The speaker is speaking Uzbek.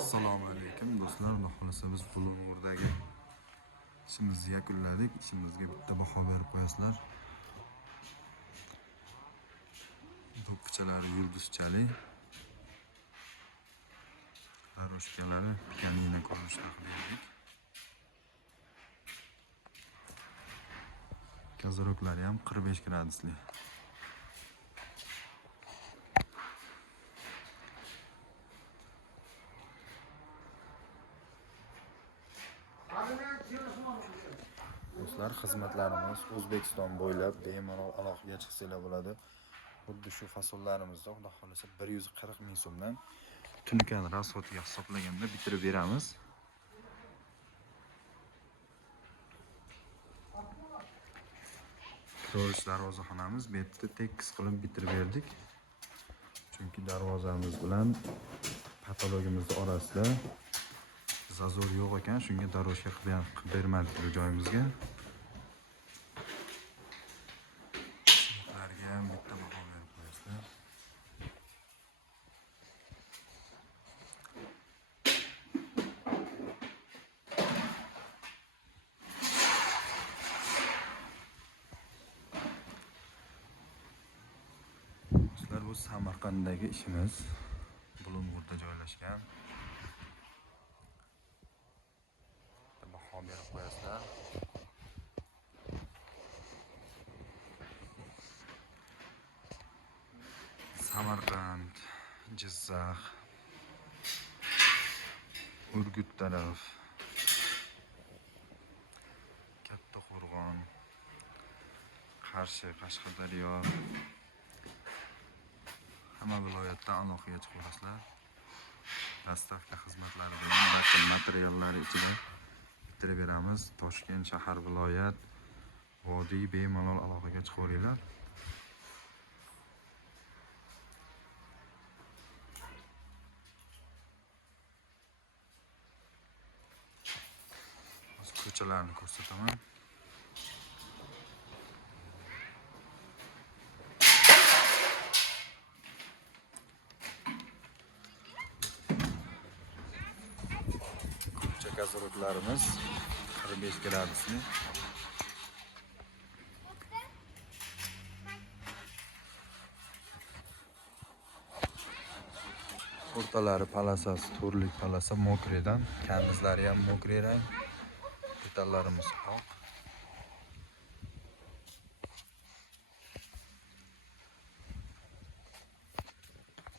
Assalomu alaykum do'stlar. Xudo xolasa biz Bulung'urdagi ishimizni yakunladik. Ishimizga bitta baho berib qo'yasizlar. Do'ppichalari yulduzchali. Haroshkalari pianino ko'rinishida qildik. Kazaroklari ham 45 gradusli. Do'stlar, xizmatlarimiz O'zbekiston bo'ylab bemalol aloqaga chiqsanglar bo'ladi. Xuddi shu fasollarimizda xudo xolasa 140 ming so'mdan tunkani rasxotiga hisoblaganda bitirib beramiz. Ko'rish darvozaxonamiz bu yerda tekis qilib bitirib berdik. Chunki darvozamiz bilan patologimiz orasida zazor yo'q ekan, shunga doroshka qilib bermadik bu joyimizga. Sizlarga ham bitta baho berib qo'yasizlar. Do'stlar, bu Samarqanddagi ishimiz. Bulung'urda joylashgan. Baho berib qo'yasizlar. Samarqand, Jizzax, Urgut taraf, Kattaqo'rg'on, Qarshi, Qashqadaryo, hamma viloyatdan aloqaga chiqasizlar. Dastavka xizmatlari bilan barcha materiallari ichida bitirib beramiz. Toshkent shahar, viloyat, vodiy bemalol aloqaga chiqaveringlar. Ko'chalarni ko'rsataman. Ko'cha kazaroqlarimiz 45 gradusli. O'rtalari palasasi turli palasa mokraydan, kandizlari ham mokray rang. Detallarimiz oq.